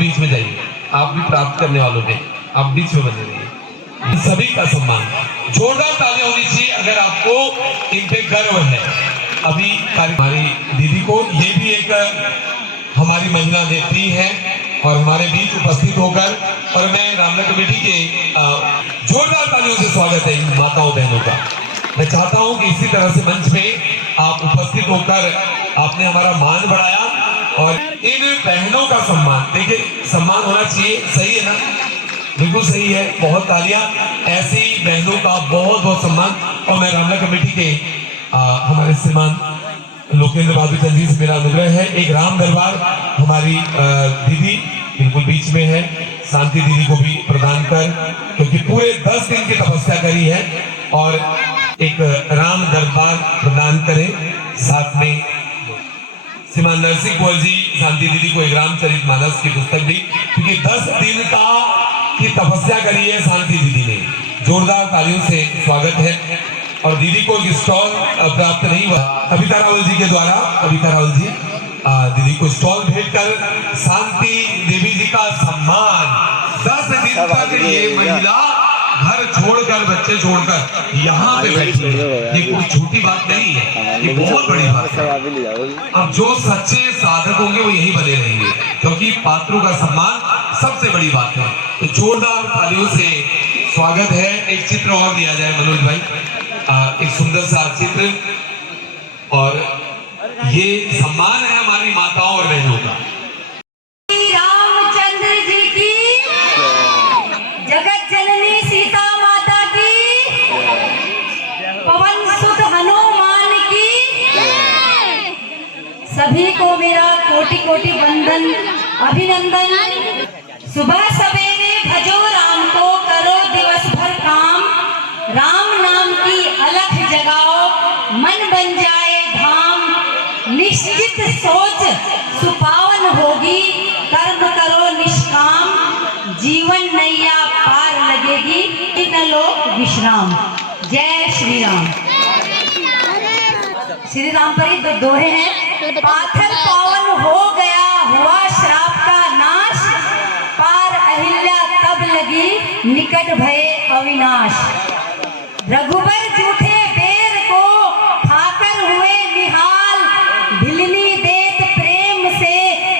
बीच में जाइए, आप भी प्राप्त करने वालों में आप बीच में बने रहिए। सभी का सम्मान, जोरदार तालियां होनी चाहिए अगर आपको इन पे गर्व है। अभी हमारी दीदी को, ये भी एक हमारी महिला नेत्री है और हमारे बीच उपस्थित होकर, और मैं रामनगर कमेटी के जोरदार तालियों से स्वागत है इन माताओं बहनों का। मैं चाहता हूं कि इसी तरह से मंच पे आप उपस्थित होकर आपने हमारा मान बढ़ाया और इन बहनों का सम्मान, देखिए सम्मान होना चाहिए, सही है ना? बिल्कुल सही है, बहुत तालियां। ऐसी बहनों का बहुत बहुत सम्मान। और मैं रामनगर कमेटी के हमारे श्रीमान लोकेंद्र बहादुर चंद जी से मेरा अनुग्रह है, एक राम दरबार हमारी दीदी बिल्कुल बीच में है, शांति दीदी को भी प्रदान कर, क्योंकि पूरे 10 दिन की तपस्या करी है और एक राम दरबार प्रदान करें। साथ में श्रीमान नरसिंह गोयल जी शांति दीदी को एक रामचरितमानस की पुस्तक दी, क्योंकि 10 दिन की तपस्या करी है शांति दीदी ने। जोरदार तालियों से स्वागत है। और दीदी को एक स्टॉल प्राप्त नहीं हुआ कविता रावल जी के द्वारा, कविता रावल जी दीदी को स्टॉल भेंट कर शांति देवी जी का सम्मान। 10 दिन तक ये महिला घर छोड़कर, बच्चे छोड़कर यहाँ पे बैठी है, ये कोई छोटी बात नहीं है, ये बहुत बड़ी बात है। अब जो सच्चे साधक होंगे वो यही बने रहेंगे, क्योंकि पात्रों का सम्मान सबसे बड़ी बात है। तो जोरदार तालियों से स्वागत है। एक चित्र और दिया जाए मनोज भाई, एक सुंदर सा चित्र, और ये सम्मान है हमारी माताओं और बहनों का। रामचंद्र जी की, जगत जननी सीता माता की, पवन सुत हनुमान की, सभी को मेरा कोटि कोटि वंदन अभिनंदन। सुबह सवेरे भजो राम को, करो दिवस भर काम, राम नाम की अलख जगाओ, मन बन जाए धाम। निश्चित सोच सुपावन होगी, कर्म करो निष्काम, जीवन नैया पार लगेगी, न लो विश्राम। जय श्री राम। श्री राम पर ही दोहे हैं। पाथर पावन हो गया, हुआ श्राप का नाश, पार अहिल्या तब लगी, निकट भये अविनाश। रघुबर जूठे बेर को खाकर हुए निहाल, भिलनी देत प्रेम से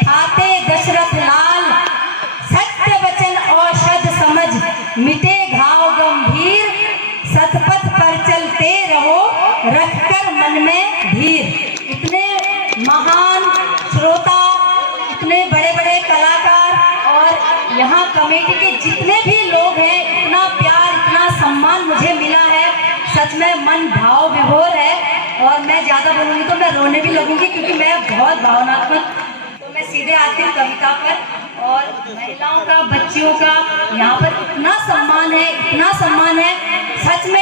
खाते दशरथ लाल। सत्य वचन औषध समझ मिटे घाव गंभीर, सतपथ पर चलते रहो रखकर मन में धीर। इतने महान श्रोता, इतने बड़े बड़े कलाकार और यहाँ कमेटी के जितने भी लोग हैं, इतना प्यार, इतना सम्मान मुझे मिला है, सच में मन भाव विभोर है। और मैं ज्यादा बोलूंगी तो मैं रोने भी लगूंगी, क्योंकि मैं बहुत भावनात्मक। तो मैं सीधे आती हूँ कविता पर। और महिलाओं का, बच्चियों का यहाँ पर इतना सम्मान है, इतना सम्मान है। सच में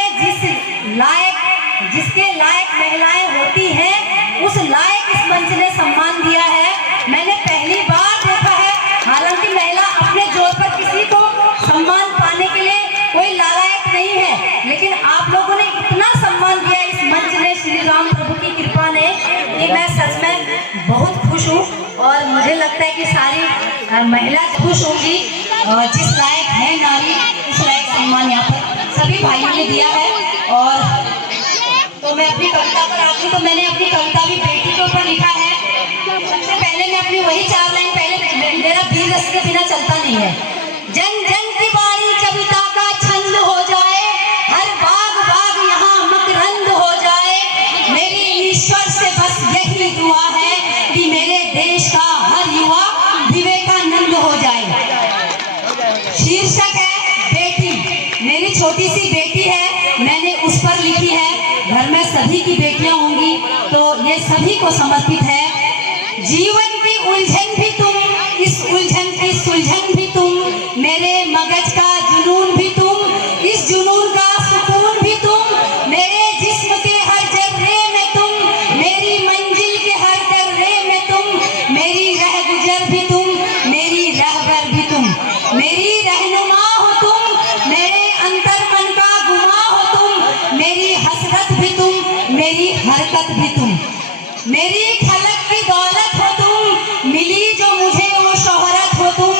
जिसके लायक महिलाएं होती हैं, उस लायक इस मंच ने सम्मान दिया है। मैंने पहली बार देखा है, हालांकि महिला अपने जोर पर किसी को सम्मान पाने के लिए कोई लायक नहीं है, लेकिन आप लोगों ने इतना सम्मान दिया इस मंच ने, श्री राम प्रभु की कृपा ने, कि मैं सच में बहुत खुश हूँ। और मुझे लगता है कि सारी महिला खुश होगी, जिस लायक है नारी, उस लायक सम्मान यहाँ पर सभी भाइयों ने दिया है। और तो मैं अपनी कविता पर आती हूँ। तो मैंने अपनी कविता भी बेटी के ऊपर लिखा है। सबसे पहले मैं अपनी वही 4 लाइन, पहले मेरा बीर रस के बिना चलता नहीं है। जन जन की वाणी कविता का छंद हो जाए, हर बाग बाग यहाँ मकरंद हो जाए। मेरी ईश्वर से बस यही दुआ है कि मेरे देश का हर युवा विवेकानंद हो जाए। शीर्षक है बेटी, मेरी छोटी सी बेटी है, मैंने उस पर लिखी है। घर में सभी की बेटियां होंगी तो ये सभी को समर्पित है। जीवन की उलझन भी तुम, इस उलझन की सुलझन भी तुम, मेरे मगज का जुनून भी तुम, इस जुनून का सुकून भी तुम, मेरे जिस्म के हर जर्रे में तुम, मेरी मंजिल के हर दर्रे में तुम, मेरी रह गुजर भी तुम, मेरी रहबर भी तुम, मेरी रहनुमा हो तुम, मेरे अंतर मन का गुमा हो तुम, मेरी हसरत भी तुम, मेरी हरकत भी तुम, मेरी खलक की दौलत हो तुम, मिली जो मुझे वो शोहरत हो तुम,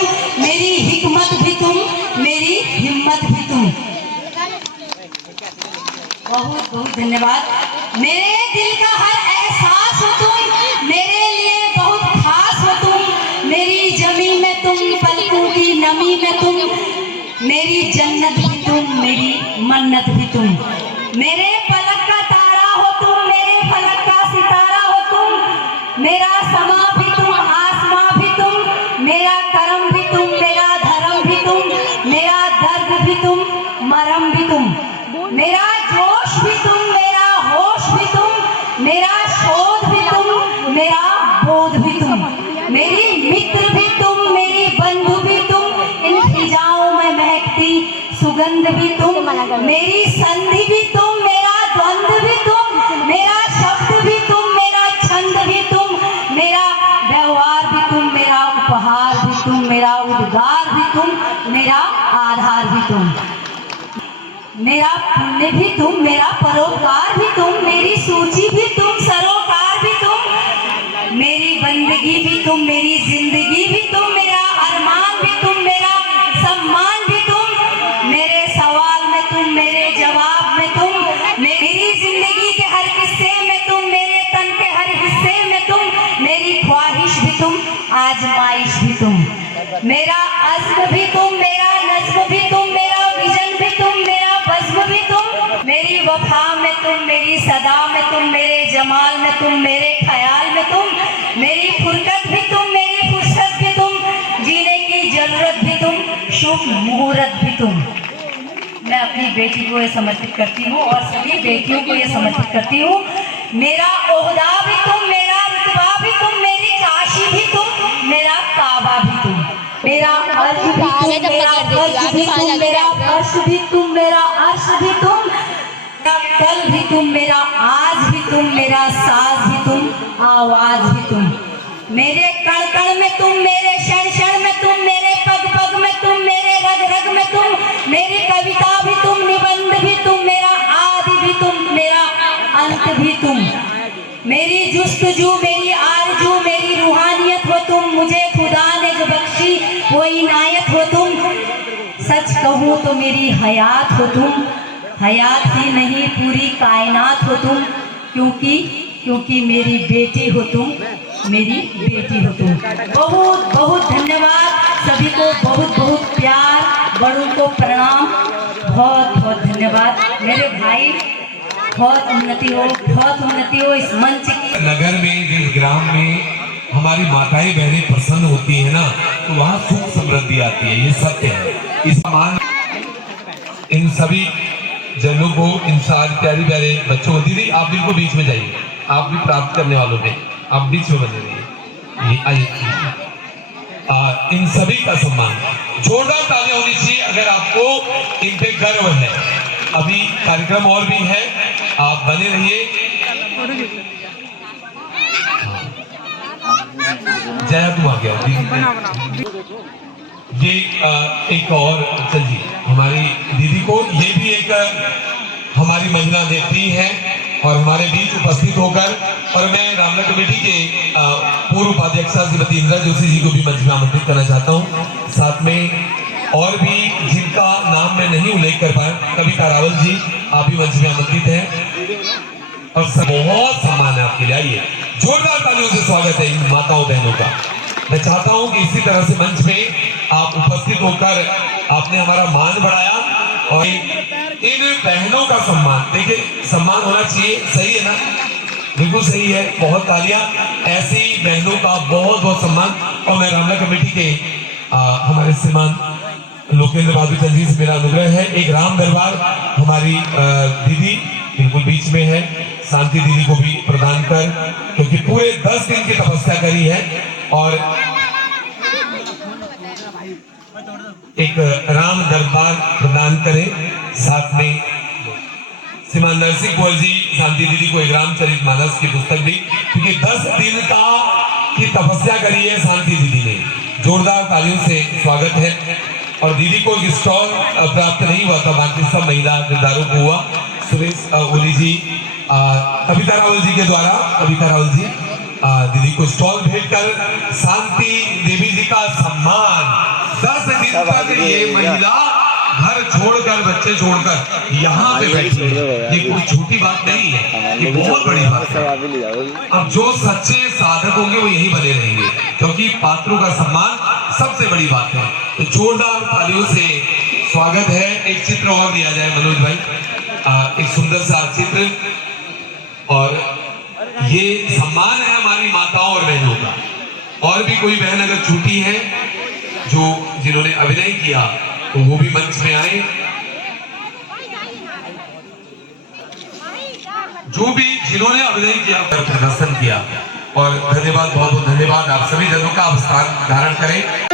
बहुत बहुत धन्यवाद। मेरे दिल का हर एहसास हो तुम, मेरे लिए बहुत खास हो तुम, मेरी जमी में तुम, पलकों की नमी में तुम, मेरी जन्नत भी तुम, मेरी मन्नत भी तुम, मेरे पलक का तारा हो तुम, मेरे फलक का सितारा हो तुम, मेरा समा भी तुम, आसमां भी तुम, मेरा करम भी तुम, मेरा धर्म भी तुम, मेरा दर्द भी तुम, मरम भी तुम, मेरा जोश भी तुम, मेरा होश भी तुम, मेरा शोध भी तुम, मेरा बोध भी तुम, मेरी मित्र भी तुम, मेरी बंधु भी तुम, इन फिजाओं में महकती सुगंध भी तुम, मेरी संधि भी तुम, मेरा द्वंद्व भी तुम, मेरा शब्द भी तुम, मेरा छंद भी तुम, मेरा व्यवहार भी तुम, मेरा उपहार भी तुम, मेरा उद्गार भी तुम, मेरा आधार भी तुम, मेरा पुण्य भी तुम, मेरा परोपकार भी तुम, मेरी सूची भी तुम, सरोकार भी तुम, मेरी बंदगी भी तुम, मेरी जिंदगी भी तुम, मेरा अरमान भी तुम, मेरा सम्मान भी तुम, मेरे सवाल में तुम, मेरे जवाब में तुम, मेरी जिंदगी के हर किस्से में तुम, मेरे तन के हर हिस्से में तुम, मेरी ख्वाहिश भी तुम, आजमाइश भी तुम, मेरा अज़्म भी तुम, मेरा नज़्म भी तुम, मेरा विजन भी तुम, मेरा बज़्म भी तुम, मेरी वफा में तुम, मेरी सदा में तुम, मेरे जमाल में तुम, मेरे ख्याल में तुम, मेरी फुरकत भी तुम, मेरी फुर्सत भी तुम, जीने की जरूरत भी तुम, शुभ मुहूर्त भी तुम। मैं अपनी बेटी को ये समर्पित करती हूँ और सभी बेटियों को ये समर्पित करती हूँ। मेरा ओहदा भी तुम, मेरा रुतबा भी तुम, मेरी काशी भी तुम, मेरा काबा भी तुम, मेरा अर्श भी तुम, मेरा फर्श भी तुम, मेरा फर्श भी तुम, मेरा अर्श भी तुम, मेरा कल भी तुम, मेरा आज भी तुम, मेरा साज भी तुम, आवाज भी तुम, मेरे कण कण में तुम, मेरे क्षण क्षण में तुम, मेरे पग पग में तुम, मेरे रग रग में तुम, मेरी कविता भी तुम, निबंध भी तुम, मेरा आदि भी तुम, मेरा अंत भी तुम, मेरी जुस्तजू, मेरी आरजू, मेरी रूहानियत हो तुम, मुझे खुदा ने जो बख्शी वो इनायत हो तुम, सच कहूँ तो मेरी हयात हो तुम, हयात ही नहीं पूरी कायनात हो तुम, क्योंकि मेरी बेटी हो तुम, मेरी बेटी हो तुम। बहुत बहुत धन्यवाद सभी को, बहुत बहुत प्यार, बड़ों को प्रणाम, बहुत बहुत धन्यवाद मेरे भाई। बहुत उन्नति हो इस मंच की। नगर में, जिस ग्राम में हमारी माताएं बहनें प्रसन्न होती है ना, तो वहाँ सुख समृद्धि आती है, ये सत्य है। इस मान इन सभी जनों को, इन सारे प्यारे प्यारे बच्चों को, दीदी आप बिल्कुल बीच में जाइए, आप भी प्राप्त करने वालों में, आप बीच में बने रहिए। आइए, इन सभी का सम्मान, जोरदार तालियां होनी चाहिए अगर आपको इन पे गर्व है। अभी कार्यक्रम और भी है, आप बने रहिए। जय तू आ गया ये एक और चल जी, हमारी दीदी को, ये भी एक हमारी महिला नेत्री है और हमारे बीच उपस्थित होकर, और मैं रामनगर कमेटी के पूर्व उपाध्यक्षा श्रीमती इंदिरा जोशी जी को भी मंच में आमंत्रित करना चाहता हूँ। साथ में और भी जिनका नाम मैं नहीं उल्लेख कर पाया, कविता रावल जी, आप भी मंच में आमंत्रित हैं और बहुत सम्मान है आपके लिए। आइए, जोरदार तालियों से स्वागत है इन माताओं बहनों का। मैं चाहता हूं कि इसी तरह से मंच में आप उपस्थित होकर आपने हमारा मान बढ़ाया और इन बहनों का सम्मान, देखिए सम्मान होना चाहिए, सही है ना, बिल्कुल सही है, बहुत तालियां। ऐसी बहनों का बहुत बहुत सम्मान। और मैं रामनगर कमेटी के हमारे श्रीमान लोकेंद्र बहादुर चंद जी से मेरा अनुग्रह है, एक राम दरबार हमारी दीदी बिल्कुल बीच में है, शांति दीदी को भी प्रदान कर, क्योंकि पूरे 10 दिन की तपस्या करी है और एक राम दरबार प्रदान करें। साथ में श्रीमान नरसिंह गोयल जी, शांति दीदी को एक रामचरित मानस की पुस्तक दी, क्योंकि 10 दिन की तपस्या करी है शांति दीदी ने। जोरदार तालियों से स्वागत है। और दीदी को एक स्टॉल प्राप्त नहीं हुआ था, बाकी सब महिला किरदारों को हुआ। सुरेश ओली जी, कविता रावल जी के द्वारा, कविता रावल जी दीदी को स्टॉल भेंट कर शांति देवी जी का सम्मान। 10 दिन तक ये महिला घर छोड़कर बच्चे से जोड़कर यहाँ पे बैठी है, ये कोई छोटी बात नहीं है, ये बहुत बड़ी बात है। अब जो सच्चे साधक होंगे वो यही बने रहेंगे, क्योंकि पात्रों का सम्मान सबसे बड़ी बात है। तो जोरदार तालियों से स्वागत है। एक चित्र और दिया जाए मनोज भाई, एक सुंदर सा चित्र, और ये सम्मान है हमारी माताओं और बहनों का। और भी कोई बहन अगर छूटी है जो जिन्होंने अभिनय किया तो वो भी मंच में आए। जो भी जिन्होंने अभिनय किया, प्रदर्शन किया, और धन्यवाद, बहुत बहुत धन्यवाद। आप सभी जनों का आप स्थान धारण करें।